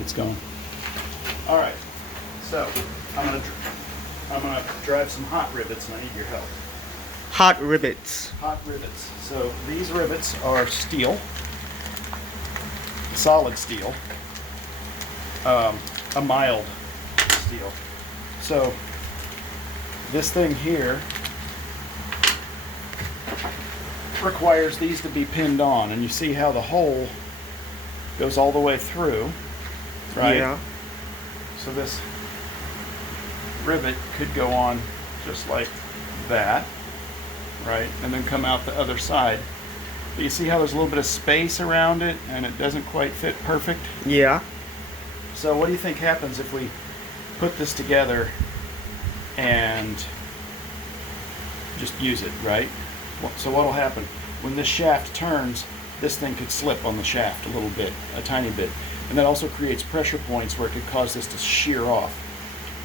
it's gone. All right, so I'm gonna drive some hot rivets, and I need your help. Hot rivets. Hot rivets. So these rivets are steel, solid steel, a mild steel. So this thing here requires these to be pinned on, and you see how the hole goes all the way through, right? Yeah. So this rivet could go on just like that, right? And then come out the other side. But you see how there's a little bit of space around it and it doesn't quite fit perfect? Yeah. So what do you think happens if we put this together and just use it, right? So what'll happen? When this shaft turns, this thing could slip on the shaft a little bit, a tiny bit. And that also creates pressure points where it could cause this to shear off.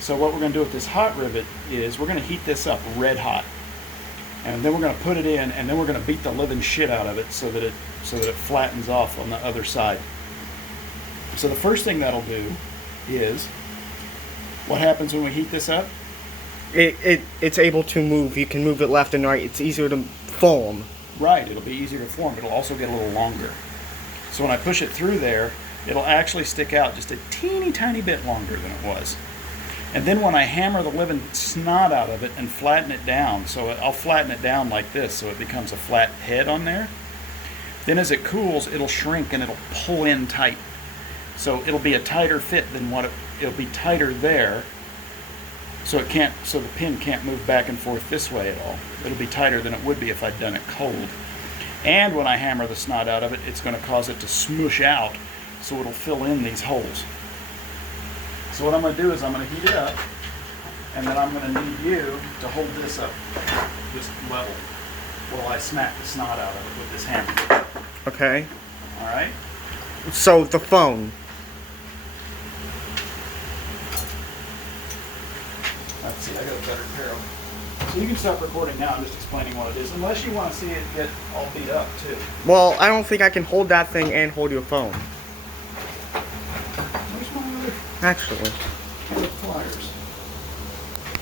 So what we're going to do with this hot rivet is we're going to heat this up red hot. And then we're going to put it in, and then we're going to beat the living shit out of it so that it flattens off on the other side. So the first thing that'll do is, what happens when we heat this up? It's able to move. You can move it left and right. It's easier to form. Right, it'll be easier to form. It'll also get a little longer. So when I push it through there, it'll actually stick out just a teeny tiny bit longer than it was. And then when I hammer the living snot out of it and flatten it down, so I'll flatten it down like this so it becomes a flat head on there, then as it cools, it'll shrink and it'll pull in tight. So it'll be a tighter fit than it'll be tighter there, so the pin can't move back and forth this way at all. It'll be tighter than it would be if I'd done it cold. And when I hammer the snot out of it, it's going to cause it to smoosh out, so it'll fill in these holes. So what I'm going to do is I'm going to heat it up, and then I'm going to need you to hold this up, just level, while I smack the snot out of it with this hammer. Okay. All right? So the phone. Let's see, I got a better pair of. So you can stop recording now. I'm just explaining what it is, unless you want to see it get all beat up too. Well, I don't think I can hold that thing and hold your phone. Where's my other? Actually. The pliers.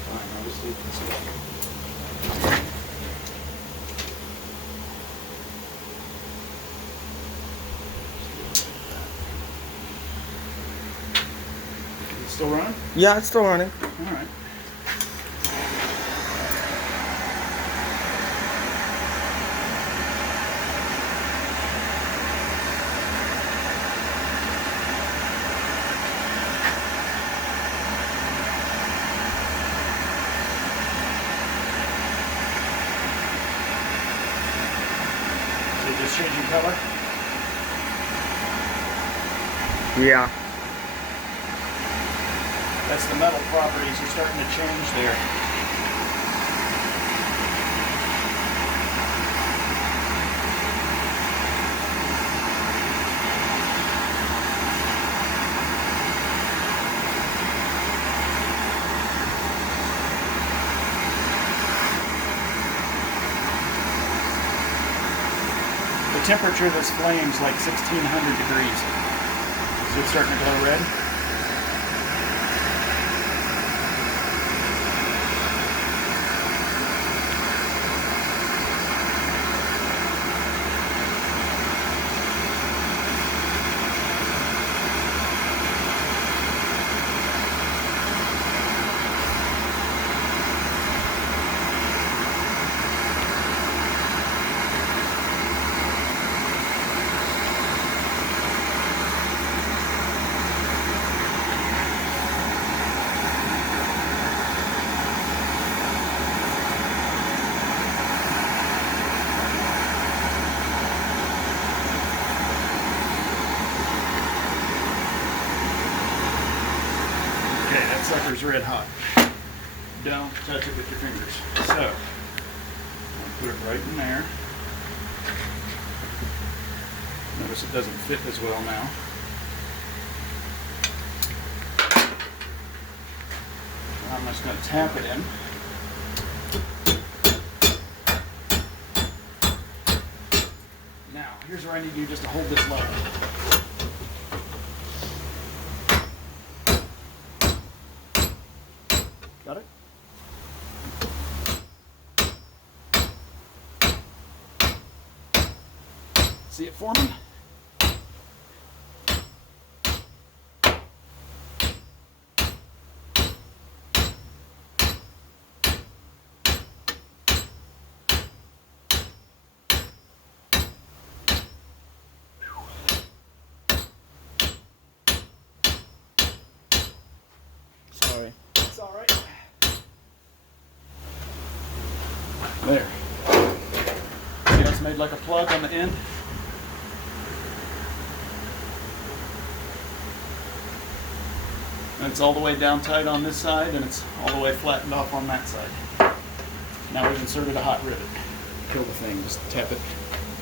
Fine, I'll just leave this away. Is it still running? Yeah, it's still running. All right. Just changing color. Yeah. That's the metal properties are starting to change there. The temperature of this flame's like 1600 degrees. Is it starting to glow red? That sucker's red hot. Don't touch it with your fingers. So, I'll put it right in there. Notice it doesn't fit as well now. I'm just going to tap it in. Now, here's where I need you just to hold this level. Got it? See it forming? Sorry. It's all right. There. See how it's made like a plug on the end? And it's all the way down tight on this side, and it's all the way flattened off on that side. Now we've inserted a hot rivet. Kill the thing, just tap it.